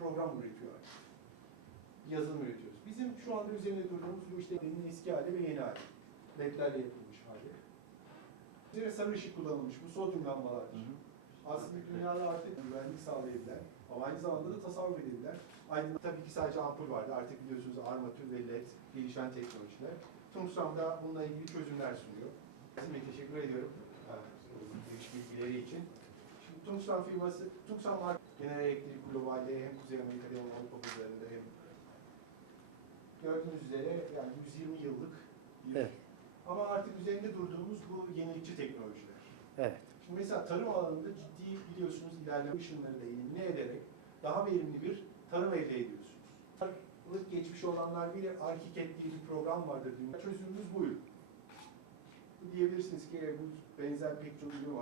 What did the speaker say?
program üretiyor artık. Yazılım üretiyoruz. Bizim şu anda üzerinde durduğumuz bu işte elinin eski hali ve yeni hali. LED'lerle yapılmış hali. Üzerine sarı ışık kullanılmış. Bu sodyum lambalardır. Aslında dünyada artık güvenlik sağlayabilen ama aynı zamanda da tasarruf edebilen aydınlık tabii ki sadece ampul vardı. Artık biliyorsunuz armatür ve led gelişen teknolojiler. Tungstram da bununla ilgili çözümler sunuyor. Sizin Bey teşekkür ediyorum e, giriş bilgileri için. Tungstram firması, Tungstram marka genel elektrik globalde hem Kuzey Amerika'da hem Avrupa pazarında hem gördüğünüz üzere yani 120 yıllık bir Evet. ama artık üzerinde durduğumuz bu yenilikçi teknolojiler. Evet. Şimdi mesela tarım alanında ciddi biliyorsunuz ilerleme ışınları da elimine ederek daha verimli bir tarım elde ediyorsunuz. Yıllık geçmiş olanlar bilir, Arkiket diye bir program vardır dünya. Çözümümüz buydu. Diyebilirsiniz ki bu benzer pek çok ürün var.